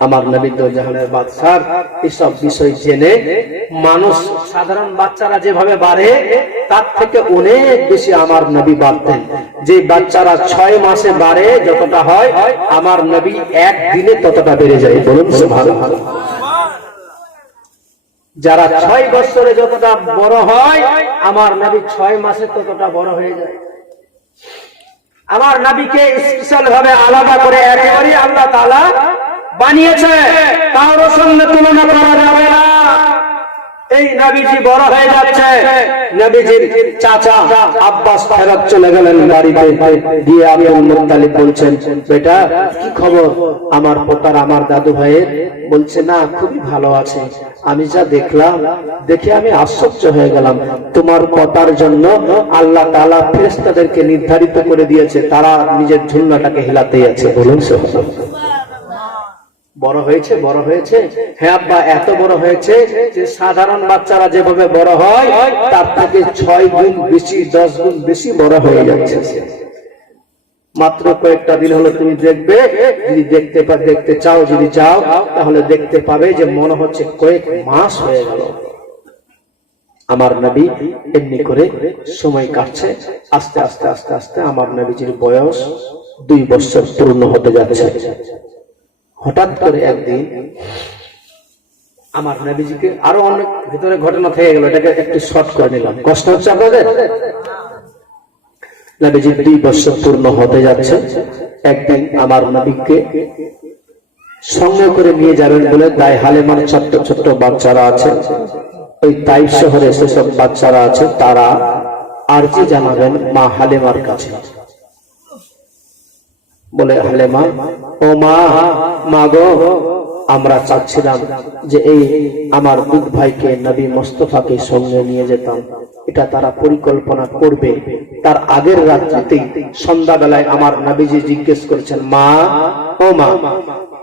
আমার নবী দো জাহানের বাদশাহ এসব বিষয় জেনে মানুষ সাধারণ বাচ্চারা যেভাবে বাড়ে তার থেকে অনেক বেশি আমার নবী বাড়তেন। যে বাচ্চারা 6 মাসে বাড়ে যতটা হয়, আমার নবী একদিনে ততটা বেড়ে যায়। বলুন সুবহানাল্লাহ। যারা 6 বছরে যতটা বড় হয়, আমার নবী 6 মাসে ততটা বড় হয়ে যায়। আমার নবীকে স্পেশাল ভাবে আলাদা করে একেবারেই আল্লাহ তাআলা বানিয়েছে, কারোর সঙ্গে তুলনা করা যাবে না। এই নবীজি বড় হয়ে যাচ্ছে, নবীজির চাচা আব্বাস ফেরত চলে গেলেন বাড়িতে, গিয়ে আব্দুল মুত্তালিব বলছেন, বেটা কি খবর আমার পোতার, আমার দাদু ভাইয়ের? বলছে, না খুবই ভালো আছে, আমি যা দেখলাম দেখে আমি আশ্চর্য হয়ে গেলাম। তোমার পোতার জন্য আল্লাহ তাআলা ফেরেশতাদেরকে নির্ধারিত করে দিয়েছে, তারা নিজের ঝুলনাটাকে হিলাতেই আছে। বলুন সুবহানাল্লাহ। বড় হয়েছে, বড় হয়েছে। হ্যাঁ আব্বা, এত বড় হয়েছে যে সাধারণ বাচ্চারা যেভাবে বড় হয় তার থেকে 6 গুণ বেশি, 10 গুণ বেশি বড় হয়ে যাচ্ছে। মাত্র কয়েকটা দিন হলো, তুমি দেখবে, যদি দেখতে চাও, যদি চাও তাহলে দেখতে পাবে যে মনে হচ্ছে কয়েক মাস হয়ে গেল। আমার নবী এমনি করে সময় কাটছে, আস্তে আস্তে আস্তে আস্তে আমার নবীজির বয়স 2 বছর পূর্ণ হতে যাচ্ছে। হঠাৎ করে একদিন আমার নবীজিকে, আরো অনেক ভিতরে ঘটনা থেকে গেল, এটাকে একটু শর্ট করে নিলাম, কষ্ট হচ্ছে আপনাদের? নবীজি 2 বছর পূর্ণ হতে যাচ্ছে। একদিন আমার নবীকে সঙ্গে করে নিয়ে যাবেন বলে দায় হালেমার ছোট্ট ছোট্ট বাচ্চারা আছে, ওই তাইফ শহরে সেসব বাচ্চারা আছে, তারা আরজি জানাবেন মা হালেমার কাছে। বলে, হালেমা, ও মা, মাগো, আমরা চাচ্ছিলাম যে এই আমার দুধ ভাইকে নবী মুস্তাফাকে সঙ্গে নিয়ে যেতাম। এটা তারা পরিকল্পনা করবে। তার আগের রাত্রিতেই সন্ধ্যাবেলায় আমার নবীজি জিজ্ঞেস করছেন, মা, ও মা,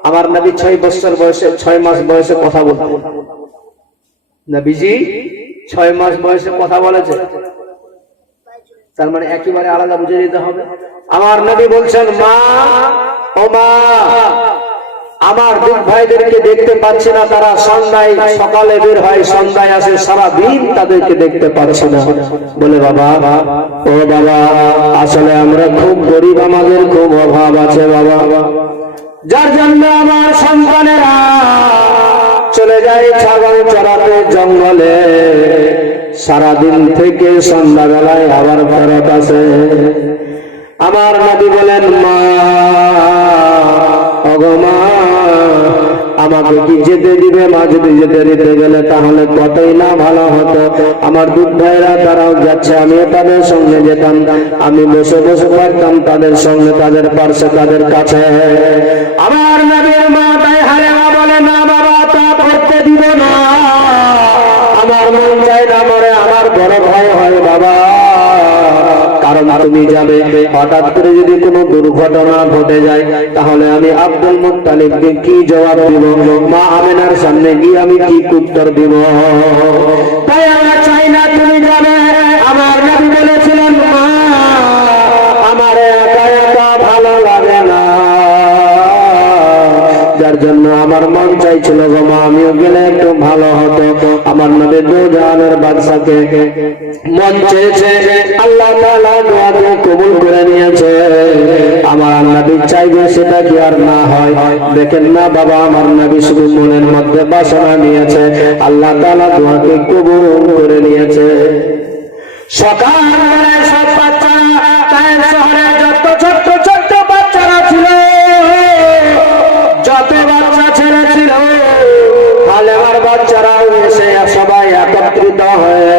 আমার নবী 6 বছর বয়সে, 6 মাস বয়সে কথা বলতেন। নবীজি 6 মাস বয়সে কথা বলেছে, তার মানে একেবারে আলাদা বুঝে দিতে হবে। আমার নবী বলছেন, মা, ও মা, আমার দুধ ভাইদেরকে দেখতে পাচ্ছি না, তারা সন্ধ্যায় সকালে বের হয়, সন্ধ্যায় আসে, সারাদিন তাদেরকে দেখতে পাচ্ছি না। বলে, বাবা, ও বাবা, আসলে আমরা খুব গরিব, আমাদের খুব অভাব আছে বাবা, যার জন্য আমার সন্তানেরা চলে যায় ছাগল চড়াতে জঙ্গলে, সারাদিন থেকে সন্ধ্যাবেলায় আবার ফেরত আসে। আমার নবী বলেন, মা, ওগো মা, আমাকে কি যেতে দিবে? মা যদি যেতে দিতে গেলে তাহলে কতই না ভালো হতো। আমার দুধ ভাইরা তারাও যাচ্ছে, আমিও তাদের সঙ্গে যেতাম, আমি বসে বসে পারতাম তাদের সঙ্গে, তাদের পাশে, তাদের কাছে। আমার নবীর মা তাই হালেমা বলে, না বাবা, তা করতে দিব না, আমার মন চাই না মরে, আমার বড় ভয় হয় বাবা, কারণ তুমি যাবে, হঠাৎ করে যদি কোনো দুর্ঘটনা ঘটে যায় তাহলে আমি আব্দুল মুত্তালিবকে কি জবাব দিব? মা আমেনার সামনে গিয়ে আমি কি উত্তর দিব? তাই আমরা চাই না তুমি যাবে। আমার নবী বলেছিলেন, মা, আমার একা একা ভালো লাগে না, যার জন্য আমার মন চাইছিল গো মা, আমিও গেলে একটু ভালো হতো। আমার নবী দো জাহানের বাদশাকে মন চেয়েছে, আল্লাহ তাআলা দোয়াকে কবুল করে নিয়েছে। আমার নবী চাইবে সেটা কি আর না হয়? দেখেন না বাবা, আমার নবী শুধু মনের মধ্যে বাসনা নিয়েছে, আল্লাহ তাআলা দোয়াকে কবুল করে নিয়েছে। সকালবেলায় সব বাচ্চারা, তায়েফ শহরে যত ছোট্ট ছোট্ট বাচ্চারা ছিল, যত বাচ্চা ছেলে ছিল, হালেমার বাচ্চারাও এসে সবাই একত্রিত হয়ে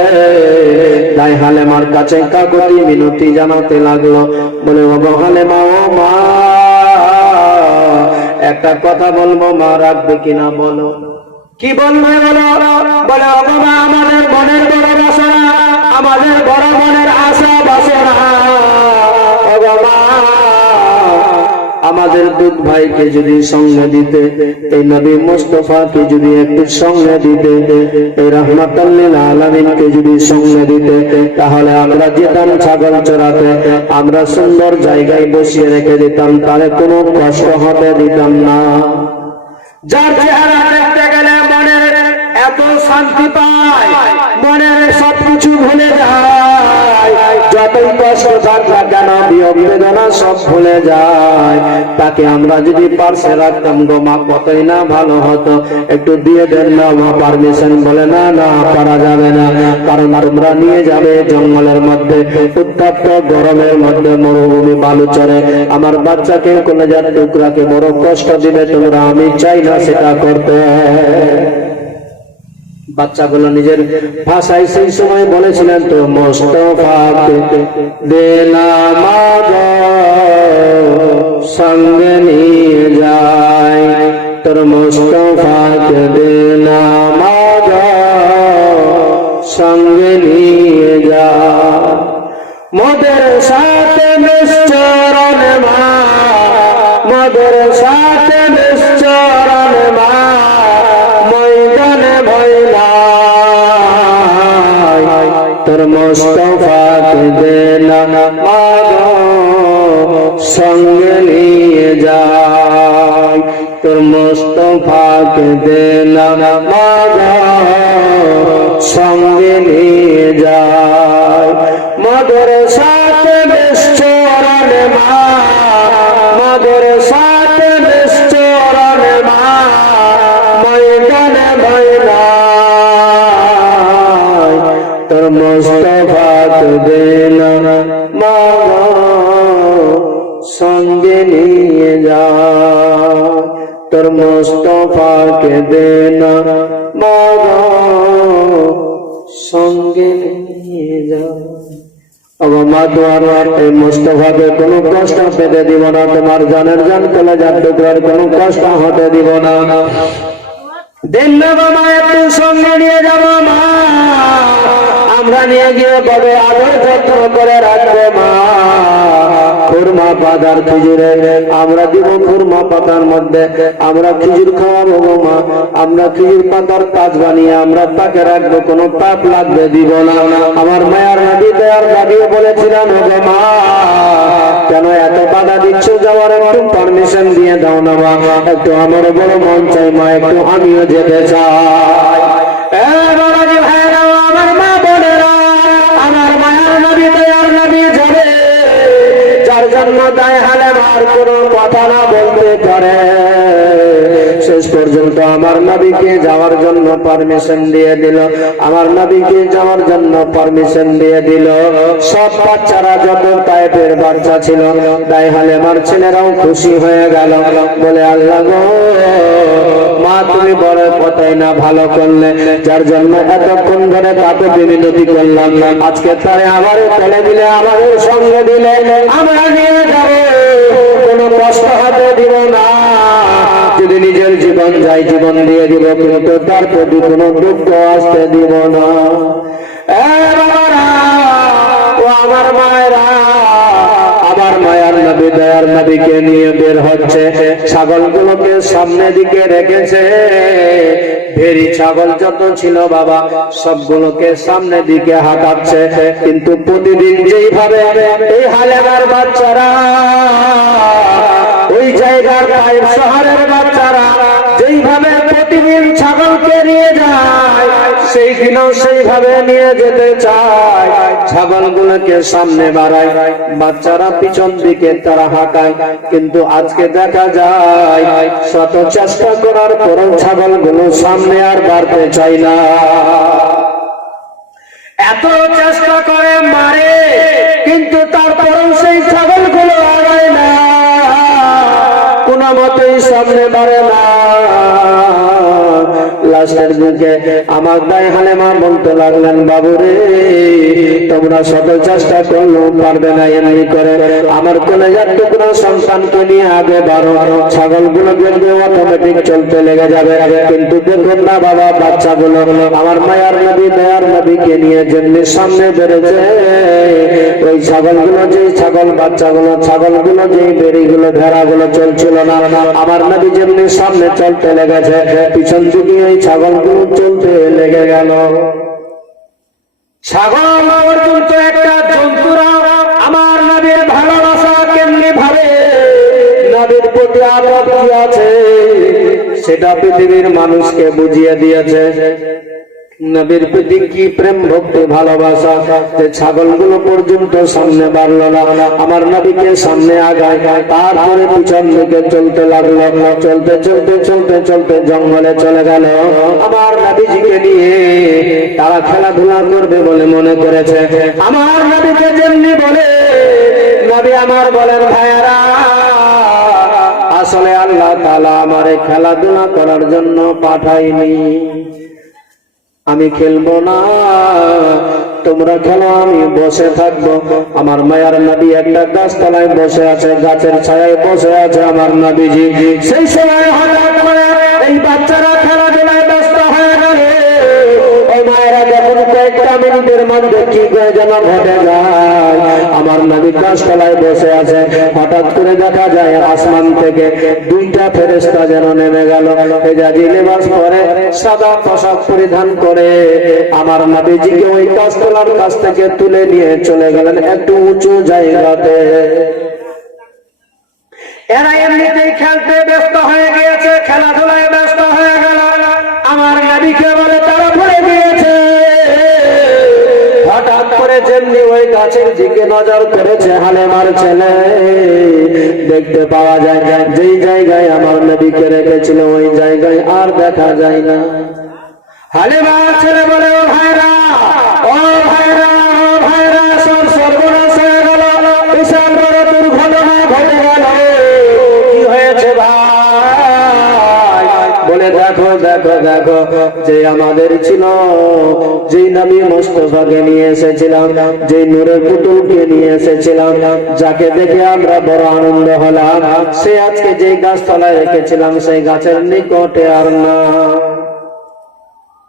তাই হালেমার কাছে কাকুতি মিনতি জানাতে লাগলো। বলে, ও হালেমা, ও মা, একটা কথা বলবো, মা রাখবে কিনা বলো? কি বলবে বলো? বলে, ও মা, আমাদের মনের বড় বাসনা, আমাদের বড় মনের আশা বাসনা, ও মা, আমাদের দুধ ভাইকে যদি সঙ্গে দিতে, এই নবী মুস্তাফাকে যদি একটু সঙ্গে দিতে, এই রাহমাতাল লিল আলামিনকে যদি সঙ্গে দিতে, তাহলে আমরা যেতাম ছাগল চড়াতে, আমরা সুন্দর জায়গায় বসিয়ে রেখে দিতাম, তারে কোনো কষ্ট হতে দিতাম না। যার চেহারা দেখতে গেলে মনের এত শান্তি পায়, মনের সবকিছু ভুলে যায়, যতই কষ্ট থাক না কেন বিয়োগ বেদনা সব ভুলে যায়। তাকে আমরা যদি পার্শ্বে রাখতাম গো মা কতই না ভালো হতো। একটু দিয়ে দেন না মা পারমিশন। বলে না না পারা যাবে না, কারণ তোমরা নিয়ে যাবে জঙ্গলের মধ্যে, উত্তপ্ত গরমের মধ্যে, মরুভূমি বালুচরে আমার বাচ্চাকে কলেজার টুকরাকে বড় কষ্ট দিবে তোমরা, আমি চাই না সেটা করতে। বাচ্চাগুলো নিজের ভাষায় সেই সময় বলেছিলেন, তো মোস্তফাকে দেনা মাগ সঙ্গে নিয়ে যায়, তোর মোস্তফাকে দেনা মাগ সঙ্গে নিয়ে যায়। মোদের সাথে নিশ্চরণ মা, মোদের সাথে নিশ্চরণ মা, ময়দানে ভয়লা তোর মোস্তফাকে দেনা মাগ সঙ্গে নিয়ে যায়, তোর মোস্তফাকে দেনা মাগ সঙ্গে নিয়ে যায়। মধুর সাথে নিশ্চরণ মা, মধুর সাথে নিশ্চরণ মা, ময়দানে ভয়লা তোর মোস্তফাকে দেনা মাগ সঙ্গে নিয়ে যায়, তোর মোস্তফাকে দেনা মাগ সঙ্গে নিয়ে যায়। মা তোমার এই মোস্তফাকে কোনো কষ্ট পেতে দিব না, তোমার জানের জান কলেজার টুকরার কোনো কষ্ট হতে দিব না। দিন না বাবা একটু সঙ্গে নিয়ে যাবো মা, আমরা নিয়ে গিয়ে বড় আদর যত্ন করে রাখবো মা। খুরমা পাতার খেজুরে আমরা দিব, খুরমা পাতার মধ্যে আমরা খেজুর খাওয়াবো গো মা। আমরা খেজুর পাতার কাজ বানিয়ে আমরা তাকে রাখবো, কোনো পাপ লাগবে দিব না। আমার মায়ার নবী দয়ার নবী বলেছিলেন, ওগো মা কেন এত বাধা দিচ্ছ যাওয়ার, একটু পারমিশন দিয়ে দাও না মা, একটু আমার বড় মন চাই মা, একটু আমিও যেতে চাই। আমার মা বোনেরা, আমার মায়ার নবী দয়ার নবী যাবে, যার জন্য দায় হালে মার কোনো কথা না বলতে পারে। শেষ পর্যন্ত আমার নবীকে যাওয়ার জন্য পারমিশন দিয়ে দিল, আমার নবীকে যাওয়ার জন্য পারমিশন দিয়ে দিল। সব বাচ্চারা যত টাইপের বাচ্চা ছিল, দায় হালে মার ছেলেরাও খুশি হয়ে গেল, বলে আল্লাহ গো মা তুমি বড় কথাই না ভালো করলে, যার জন্য এতক্ষণ ধরে তাকে বিনতি করলাম, আজকে তারে আমার ফেলে দিলে, আমাদের সঙ্গে দিলে, আমরা নিয়ে যাবো, কোনো কষ্ট হতে দিব না। যদি নিজের জীবন যাই জীবন দিয়ে দিব, কিন্তু তার প্রতি কোনো দুঃখ আসতে দিব না। ও আমার মায়েরা, আমার মায়ার নবী দয়ার নবীকে নিয়ে বের হচ্ছে, ছাগলগুলোকে সামনে দিকে রেখেছে। ভেরি ছাগল যত ছিল বাবা সবগুলোকে সামনে দিকে হাঁটাচ্ছে, কিন্তু প্রতিদিন যেইভাবে এই হালেমার বাচ্চারা, ওই জায়গার পায়ের শহরের বাচ্চারা যেইভাবে প্রতিদিন ছাগলকে নিয়ে যায়, সেই দিনও সেইভাবে নিয়ে যেতে চায়। ছাগলগুলোকে সামনে বাড়ায়, বাচ্চারা পিছন দিকে তারা হাঁটায়, কিন্তু আজকে দেখা যায় শত চেষ্টা করার পরও ছাগলগুলো সামনে আর বাড়তে চায় না। এত চেষ্টা করে মারে, কিন্তু তারপরেও সেই ছাগলগুলো আগায় না, কোনো মতেই সামনে বাড়ে না। লাশের বুকে আমার দায় হালেমা বলতে লাগলেন, বাবুরে তোমরা শত চেষ্টা করলেও পারবে না, এমনি করে আমার কলেজার টুকরা সন্তানকে নিয়ে আগে বাড়ো, ছাগলগুলো দেখবে অটোমেটিক চলতে লেগে যাবে। কিন্তু দেখুন না বাবা, বাচ্চাগুলো আমার মায়ার নবী দয়ার নবীকে নিয়ে যেমনি সামনে বেড়েছে, ওই ছাগলগুলো যেই ছাগল বাচ্চাগুলো, ছাগলগুলো যেই বেড়িগুলো ভেড়াগুলো চলছিল না, আমার নবী যেমনি সামনে চলতে লেগেছে, পিছন দিকে এই ছাগলগুলো চলতে লেগে গেল। ছাগল পর্যন্ত একটা জন্তুরা আমার নবীর ভালোবাসা কেমনি ভাবে, নবীর প্রতি আদর কি আছে সেটা পৃথিবীর মানুষকে বুঝিয়ে দিয়েছে নবীর প্রতি কি প্রেম ভক্তি ভালোবাসা, যে ছাগলগুলো পর্যন্ত সামনে বাড়লো না, আমার নবীকে সামনে আগায়, তারপরে পিছন দিকে চলতে লাগলো। চলতে চলতে চলতে চলতে জঙ্গলে চলে গেল। আমার নবীজিকে নিয়ে তারা খেলাধুলা করবে বলে মনে করেছে। আমার নবীকে যেমনি বলে নবী আমার বলেন, ভাইয়ারা আসলে আল্লাহ তাআলা আমারে খেলাধুলা করার জন্য পাঠায়নি। আমি খেলবো না, তোমরা খেলো, আমি বসে থাকবো। আমার মায়ার নবী একটা গাছতলায় বসে আছে, গাছের ছায়ায় বসে আছে আমার নবীজি। সেই সময় হঠাৎ করে এই বাচ্চারা খেলাধুলায় ব্যস্ত হয়ে গেল। ওই মায়েরা যখন কয়েকটা মিনিটের মধ্যে কি করে যেন ঘটে যায়, আমার নবী গাছতলায় বসে আছে। হঠাৎ করে দেখা যায় আসমান থেকে দুইটা ফেরেশতা যেন নেমে গেল। হেজাজি লেবাস পরে, সাদা পোশাক পরিধান করে আমার নবীজিকে ওই গাছতলার কাছ থেকে তুলে নিয়ে চলে গেলেন একটু উঁচু জায়গাতে। এরা এমনিতেই খেলতে ব্যস্ত হয়ে গিয়েছে, খেলাধুলায় ব্যস্ত হয়ে গেল। আমার নবীকে বলে তারা ভুলে গিয়েছে। হঠাৎ করে যেমনি ওই গাছের দিকে নজর করেছে হালেমার ছেলে, দেখতে পাওয়া যায় যেই জায়গায় আমার নবীকে রেখেছিল ওই জায়গায় আর দেখা যায় না। হালেমার ছেলে বলে, ও ভাইরা, ও ভাইরা, ও ভাইরা, সব সর্বনাশ হয়ে গেল, বিশাল বড় দুর্ঘটনা ঘটে গেল। কি হয়েছে ভাই? বলে দেখো দেখো দেখো, যে আমাদের ছিল, যেই নবী মুস্তাফাকে নিয়ে এসেছিলাম, যে নূরের পুতুলকে নিয়ে এসেছিলাম, যাকে দেখে আমরা বড় আনন্দ হলাম, সে আজকে যেই গাছতলায় রেখেছিলাম সেই গাছের নিকটে আর না।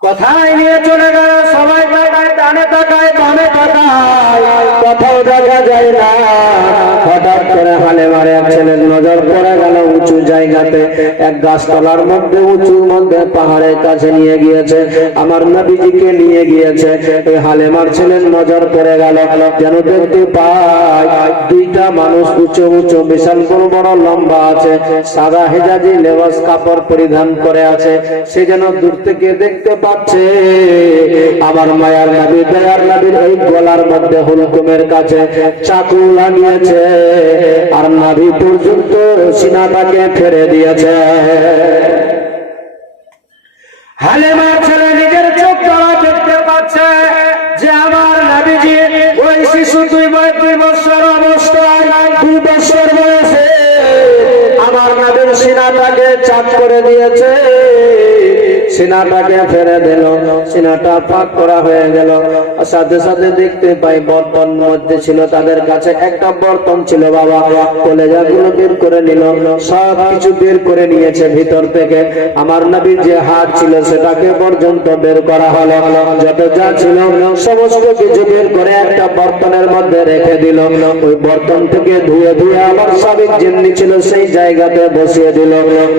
কোথায় নিয়ে চলে গেল? সবাই তাকায়, ডানে তাকায়, বামে তাকায়, কোথাও দেখা যায় না। হঠাৎ করে হালেমার এক ছেলের নজর পড়ে গেল উঁচু জায়গাতে, এক গাছতলার মধ্যে, উঁচুর মধ্যে, পাহাড়ের কাছে নিয়ে গিয়েছে, আমার নবীজিকে নিয়ে গিয়েছে। এই হালেমার ছেলের নজর পড়ে গেল, যেন দেখতে পায় দুইটা মানুষ উঁচু উঁচু, বিশাল বড় বড় লম্বা আছে, সাদা হেজাজি লেবাস কাপড় পরিধান করে আছে। সে যেন দূর থেকে দেখতে পাচ্ছে আমার মায়ার নবী, দয়ার নবীর এই গলার মধ্যে হুলকুমের কাছে চাকু লাগিয়েছে, আর নাভি পর্যন্ত সিনাটাকে ফেরে দিয়েছে। হালেমার ছেলে নিজের চোখ দ্বারা দেখতে পাচ্ছে যে আমার নবীজি ওই শিশু 2 বছর অবস্থায়, 2 বছর বয়সে আমার নবীর সিনাটাকে চাক করে দিয়েছে, সিনাটাকে ফেরে দিল, সিনাটা ফাঁক করা হয়ে গেল। সাথে সাথে দেখতে পাই বর্তন মধ্যে ছিল, তাদের কাছে একটা বর্তন ছিল বাবা, কলেজাগুলো বের করে নিল, সব কিছু বের করে নিয়েছে ভিতর থেকে। আমার নবীর যে হাত ছিল সেটাকে পর্যন্ত বের করা হলো, যত যা ছিল সমস্ত কিছু বের করে একটা বর্তনের মধ্যে রেখে দিল। ওই বর্তন থেকে ধুয়ে ধুয়ে আমার স্বামীর যেমনি ছিল সেই জায়গাতে বসিয়ে দিল।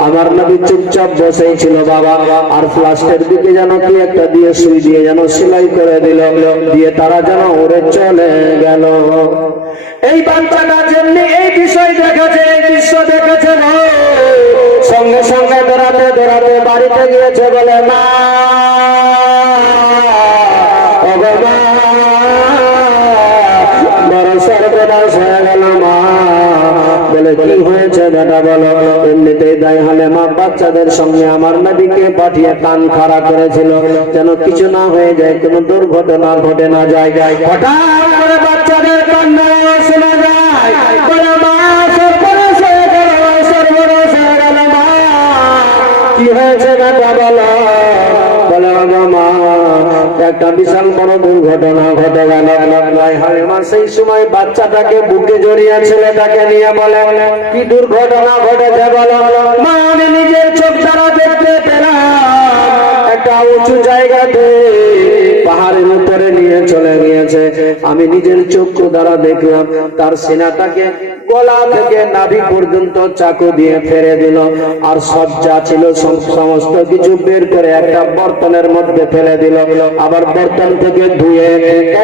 আমার নবী চুপচাপ বসেই ছিল বাবা, আর ফ্লাস্টের দিকে যেন কি একটা দিয়ে সুই দিয়ে যেন সেলাই করে দিল, দিয়ে তারা যেন উড়ে চলে গেল। এই বাচ্চাটা যেমনি এই বিষয় দেখেছে, এই দৃশ্য দেখেছে, সঙ্গে সঙ্গে দৌড়াতে দৌড়াতে বাড়িতে গিয়েছে, বলে মা, বড় সর্বনাশ হয়ে গেল মা। বলে কি হয়েছে বেটা বলো? এমনিতেই দায় হালেমা বাচ্চাদের সঙ্গে আমার নবীকে পাঠিয়ে কান খাড়া করেছিল, যেন কিছু না হয়ে যায়, কোনো দুর্ঘটনা ঘটে না যায়। হঠাৎ করে বাচ্চাদের কান্না শোনা যায়, বলে মা, সর্বনাশ হয়ে গেল, সর্বনাশ হয়ে গেল মা। কি হয়েছে বেটা বলো? বলে মা, একটা বিশাল বড় দুর্ঘটনা ঘটে গেল। হালিমা সেই সময় বাচ্চাটাকে বুকে জড়িয়ে ছেলেটাকে নিয়ে বলে, কি দুর্ঘটনা ঘটেছে বলো? মা, আমি নিজের চোখ দ্বারা দেখতে পেলাম একটা উঁচু জায়গাতে পাহাড়ের উপরে নিয়ে চলে গিয়েছে, আমি আমি নিজের চক্ষু দ্বারা দেখলাম তার সিনাটাকে গলা থেকে নাভি পর্যন্ত চাকু দিয়ে ফেলে দিল, আর সব যা ছিল সমস্ত কিছু বের করে একটা বর্তনের মধ্যে ফেলে দিল, আবার বর্তন থেকে ধুয়ে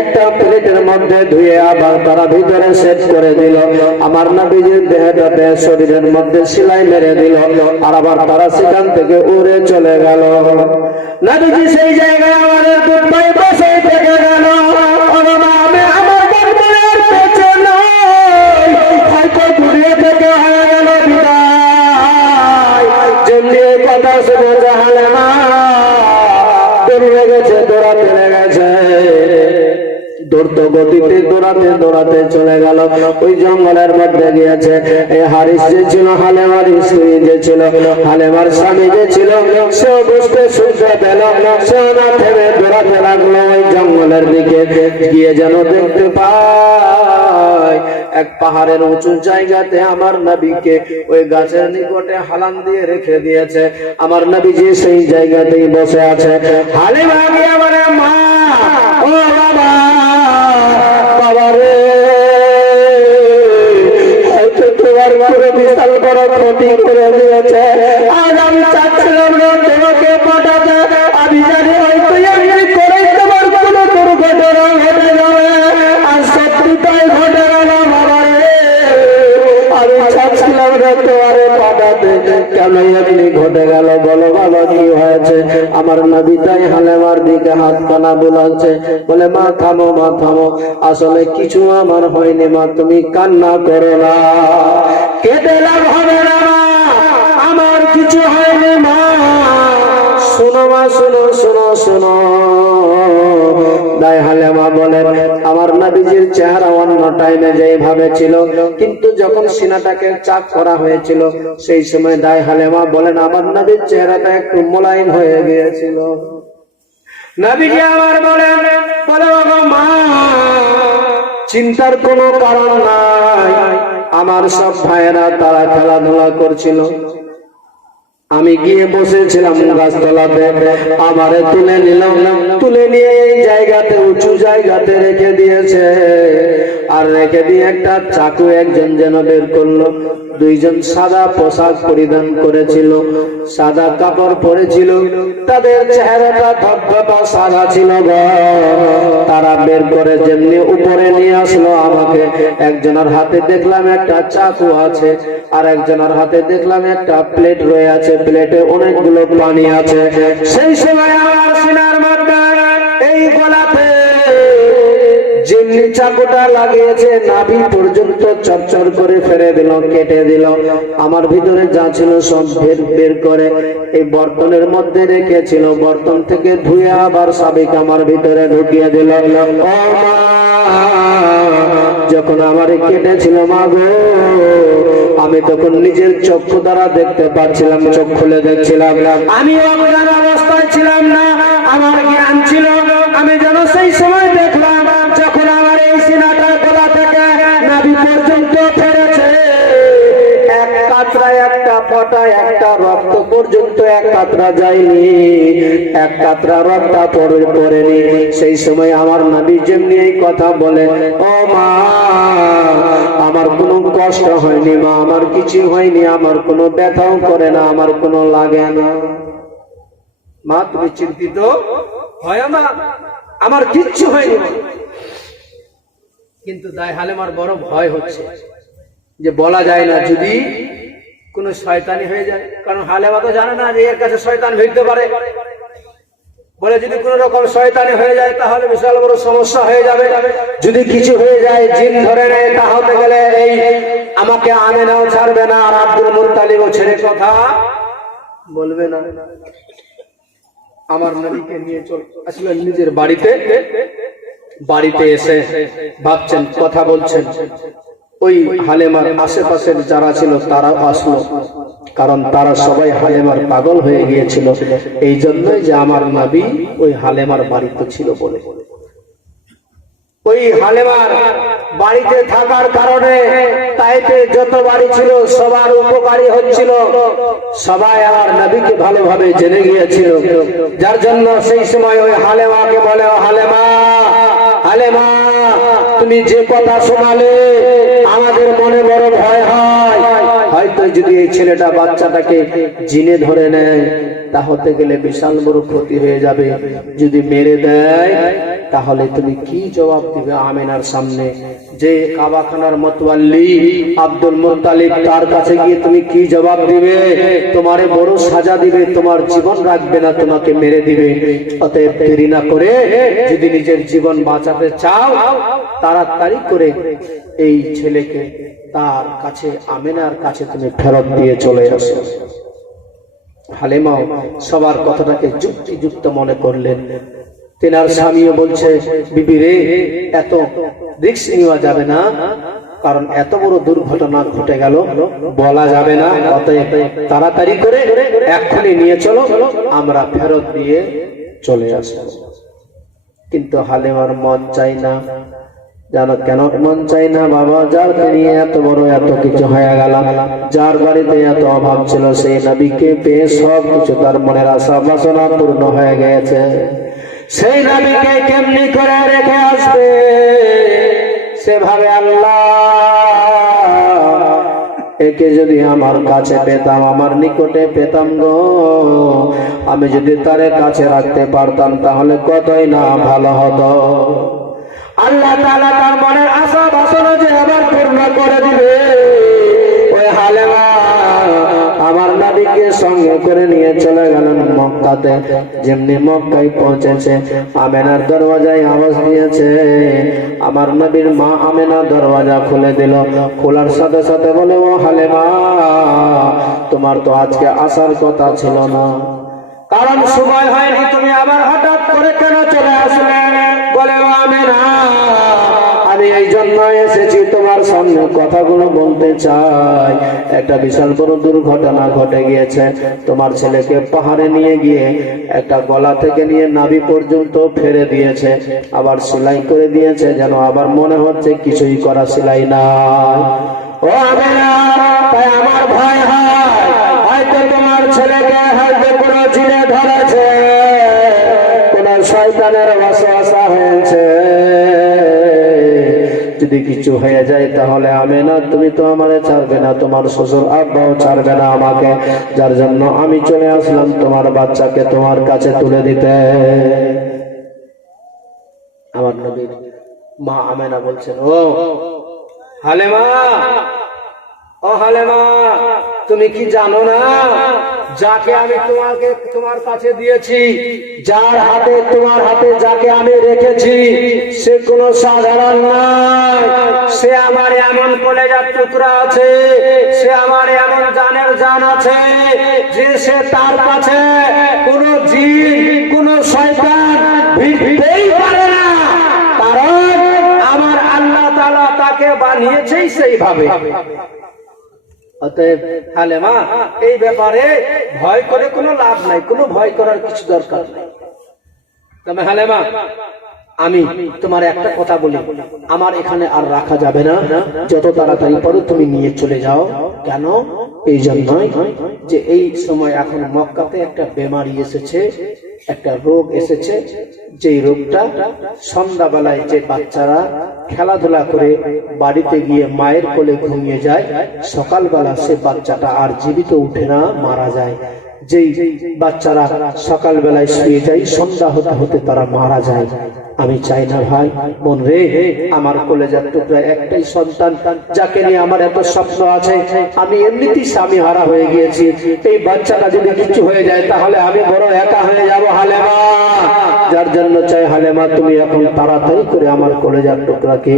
একটা প্লেটের মধ্যে ধুয়ে আবার তারা ভিতরে সেট করে দিল। আমার নবীজির দেহটাতে শরীরের মধ্যে সেলাই মেরে দিল, আর আবার তারা সেখান থেকে উড়ে চলে গেল। নবীজি সেই জায়গায় আমাদের দুধ বসে থেকে গেল। দ্রুত গতিতে দৌড়াতে চলে গেল, ওই জঙ্গলের মধ্যে গিয়েছে। এই হারিস যে ছিল, হালেমার স্ত্রী যে ছিল, হালেমার স্বামী যে ছিল, সে বুঝতে শুনতে পেল, সে না থেমে দৌড়াতে লাগলো ওই জঙ্গলের দিকে গিয়ে, যেন দেখতে পায় এক পাহাড়ের উঁচু জায়গাতে আমার নবীকে ওই গাছের নিকটে হালান দিয়ে রেখে দিয়েছে। আমার নবীজি সেই জায়গাতেই বসে আছে। হালিমা গিয়ে আমার মা, ও বাবা, বিশাল বড় ক্ষতি করে দিয়েছে। আজ আমি চাচ্ছিলাম না তোমাকে পাঠাতে, আমি জানি হয়তো এমনি করে তোমার কোনো দুর্ঘটনা ঘটে যাবে, আর সত্যিটাই ঘটে গেল। বাবা রে, আমি চাচ্ছিলাম না তোমারে পাঠাতে, কেন এমনি ঘটে গেল বলো বাবা, কি হয়েছে? আমার নবী তাই হালেমার দিকে হাত কানা বুলাচ্ছে, বলে মা থামো, মা থামো, আসলে কিছু আমার হয়নি মা, তুমি কান্না করো না, কেঁদে লাভ হবে না মা, আমার কিছু হয়নি মা। শোনো মা, শোনো শোনো শোনো। দায় হালেমা বলেন, আমার নবীজির চেহারা অন্য টাইমে যেভাবে ছিল, কিন্তু যখন সিনাটাকে চাক করা হয়েছিল সেই সময় দায় হালেমা বলেন আমার নবীর চেহারাটা একটু মোলায়েম হয়ে গিয়েছিল। নবীজি আমার বলেন, বলে মা চিন্তার কোনো কারণ নাই, আমার সব ভাইয়েরা তারা খেলাধুলা করছিল, আমি গিয়ে বসেছিলাম গাছতলাতে, আমারে তুলে নিলাম, তুলে নিয়ে এই জায়গাতে উঁচু জায়গাতে রেখে দিয়েছে, আর রেখে দিয়ে একটা চাকু একজন যেন বের করলো। দুইজন সাদা পোশাক পরিধান করেছিল, সাদা কাপড় পরেছিল, তাদের চেহারাটা ধবধবা সাদা ছিল। তারা বের করে যেমনি উপরে নিয়ে আসলো আমাকে, একজনের হাতে দেখলাম একটা চাকু আছে, আর একজনের হাতে দেখলাম একটা প্লেট রয়ে আছে, প্লেটে অনেকগুলো পানি আছে। সেই সময় আমার সিনার মধ্যে এই গলাতে যেমনি চাকুটা লাগিয়েছে নাভি পর্যন্ত চরচর করে ফেলে দিল, কেটে দিল। আমার ভিতরে যা ছিল সব বের করে এই বর্তনের মধ্যে রেখেছিল, বর্তন থেকে ধুয়ে আবার সাবিক আমার ভিতরে ঢুকিয়ে দিল। যখন আমার কেটেছিল মা গো, আমি তখন নিজের চক্ষু দ্বারা দেখতে পাচ্ছিলাম, চোখ খুলে দেখছিলাম, আমি অজ্ঞান অবস্থায় ছিলাম না, আমার জ্ঞান ছিল। আমি যেন সেই সময় দেখলাম যখন আমার এই সিনাটা গলা থেকে নাভি পর্যন্ত ফেরেছে, এক কাতরা, একটা ফোঁটা, একটা রক্ত পর্যন্ত এক কাতরা যায়নি, এক কাতরা রক্ত পড়েনি। সেই সময় আমার নবী যেমনি এই কথা বলে, ও মা আমার কোনো কষ্ট হয়নি মা, আমার কিছু হয়নি, আমার কোনো ব্যথাও করে না, আমার কোনো লাগে না। মা তুমি চিন্তিত হয় না, আমার কিচ্ছু হয়নি। কিন্তু দায় হালেমার বড় ভয় হচ্ছে যে বলা যায় না যদি কোন শয়তানি হয়ে যায়, কারণ হালেমা তো জানে না যে এর কাছে শয়তান ভিড়তে পারে, বলে যদি কোন রকম শয়তানি হয়ে যায় তাহলে বিশাল বড় সমস্যা হয়ে যাবে, যদি কিছু হয়ে যায় জিন ধরে নেয় তাহলে গেলে এই আমাকে আমেনাও ছাড়বে না, আর আব্দুল মুত্তালিবও ছেড়ে কথা বলবে না। আমার নবীকে নিয়ে চল আসলে নিজের বাড়িতে এসে ভাবছেন, কথা বলছেন, ওই হালেমার আশেপাশের যারা ছিল তারা আসলো, কারণ তারা সবাই হালেমার পাগল হয়ে গিয়েছিল, এই জন্যই যে আমার নবী ওই হালেমার বাড়িতে ছিল বলে। ওই হালেমার বাড়িতে থাকার কারণে তাইতে যত বাড়ি ছিল সবার উপকারী হচ্ছিল, সবাই আমার নবীকে ভালোভাবে জেনে গিয়েছিল, যার জন্য সেই সময় ওই হালেমাকে বলে, ও হালেমা, হালেমা তুমি যে কথা শোনালে আমাদের মনে বড় ভয় হয়, হয়তো যদি এই ছেলেটা বাচ্চাটাকে জিনে ধরে নেয় তা হতে গেলে বিশাল বড় ক্ষতি হয়ে যাবে। যদি মেরে দেয় তাহলে তুমি কি জবাব দিবে আমিনার সামনে? যে কাবাখানার মতওয়াল্লি আব্দুল মুত্তালিব, তার কাছে গিয়ে তুমি কি জবাব দিবে? তোমারে বড় সাজা দিবে, তোমার জীবন রাখবে না, তোমাকে মেরে দিবে। অতএব দেরি না করে যদি নিজের জীবন বাঁচাতে চাও তাড়াতাড়ি করে এই ছেলেকে তার কাছে আমিনার কাছে তুমি ফেরত দিয়ে চলে আসো। হালিমাও সবার কথাটাকে যুক্তিযুক্ত মনে করলেন। তেনার স্বামীও বলছে, বিবি রে, এত রিস্ক নেওয়া যাবে না, কারণ এত বড় দুর্ঘটনা ঘটে গেল, বলা যাবে না। অতএব তাড়াতাড়ি করে এক্ষুনি নিয়ে চলো, আমরা ফেরত দিয়ে চলে আসবো। কিন্তু হালিমার মন চাই না। জানো কেন মন চাই না? বাবা, যার নিয়ে এত বড় এত কিছু হয়ে গেল, যার বাড়িতে এত অভাব ছিল, সেই নবীকে পেয়ে সব কিছু তার মনের আশা বাসনা পূর্ণ হয়ে গেছে। সেই নবীকে কেমনি করে রেখে আসবে? সেভাবে আল্লাহ, একে যদি আমার কাছে পেতাম, আমার নিকটে পেতাম গো, আমি যদি তার কাছে রাখতে পারতাম তাহলে কতই না ভালো হতো। আল্লাহ তাআলা তার মনের আশা বাসনা যে আবার পূর্ণ করে দিবে। ওই হালিমা আমার নবীকে সঙ্গে করে নিয়ে চলে গেলেন মক্কাতে। যেমনি মক্কায় পৌঁছেছে, আমিনার দরওয়াজায় আওয়াজ দিয়েছে। আমার নবীর মা আমিনা দরওয়াজা খুলে দিল। খোলার সাথে সাথে বলে, ও হালিমা, তোমার তো আজকে আসার কথা ছিল না, কারণ সময় হয়নি, তুমি আবার হঠাৎ করে কেন চলে আসলে? বলে, ও আমিনা, আমি এই জন্য এসেছি তোমার সামনে কথাগুলো বলতে চাই। একটা বিশাল বড় দুর্ঘটনা ঘটে গিয়েছে। তোমার ছেলেকে পাহাড়ে নিয়ে গিয়ে একটা গলা থেকে নিয়ে নাভি পর্যন্ত ফেরে দিয়েছে, আবার সেলাই করে দিয়েছে, যেন আবার মনে হচ্ছে কিছুই করা সেলাই নাই। ও আমিনা, তাই আমার ভয় হয়, হয়তো তোমার ছেলেকে হয়তো কোনো জিনে ধরেছে, কোন শয়তানের ওয়াসওয়াসা হয়েছে। যদি কিছু হয়ে যায় তাহলে আমিনা, তুমি তো আমারে ছাড়বে না, তোমার শ্বশুর আব্বাও ছাড়বে না আমাকে, যার জন্য আমি চলে আসলাম তোমার বাচ্চাকে তোমার কাছে তুলে দিতে। আমার নবীর মা আমিনা বলছেন, ও হালিমা, ও হালিমা, তুমি কি জানো না, যাকে আমি তোমার কাছে দিয়েছি, যার হাতে তোমার হাতে যাকে আমি রেখেছি, সে কোনো সাধারণ নয়। সে আমার এমন কলেজার টুকরা আছে, সে আমার এমন জানের জান আছে যে সে তার কাছে কোন জিন, কোন শয়তান ভিড়তেই পারে না, কারণ আমার আল্লাহ তাআলা তাকে বানিয়েছেই সেইভাবে। অতএব হালিমা, এই ব্যাপারে ভয় করে কোনো লাভ নাই, কোনো ভয় করার কিছু দরকার নাই। তবে হালিমা, আমি তোমার একটা কথা বলি, আমার এখানে আর রাখা যাবে না, যত তাড়াতাড়ি পারো তুমি নিয়ে চলে যাও। কেন? এই জন্যই যে এই সময় এখন মক্কাতে একটা বেমারি এসেছে, একটা রোগ এসেছে, যেই রোগটা সন্ধ্যাবেলায় যে বাচ্চারা খেলাধুলা করে বাড়িতে গিয়ে মায়ের কোলে ঘুমিয়ে যায়, সকালবেলা সে বাচ্চাটা আর জীবিত উঠে না, মারা যায়। যেই বাচ্চারা সকালবেলায় শুয়ে যায়, সন্ধ্যা হতে হতে তারা মারা যায়। আমি চাই না ভাই বোন রে, আমার কলেজার টুকরা একটাই সন্তান, যাকে নিয়ে আমার এত স্বপ্ন আছে, আমি এমনিতেই স্বামী হারা হয়ে গিয়েছি, এই বাচ্চাটা যদি কিছু হয়ে যায় তাহলে আমি বড় একা হয়ে যাব হালিমা। যার জন্য চাই হালিমা, তুমি এখন তাড়াতাড়ি করে আমার কলেজার টুকরাকে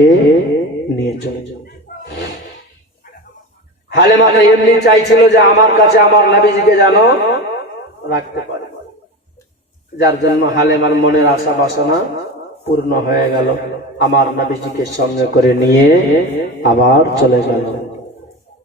নিয়ে চলে যাও। হালিমা তো এমনি চাইছিল যে আমার কাছে আমার নবীজিকে জানো রাখতে পারে, যার জন্য হালিমার মনের আশা বাসনা পূর্ণ হয়ে গেল। আমার নবীজিকে সঙ্গে করে নিয়ে আবার চলে গেল।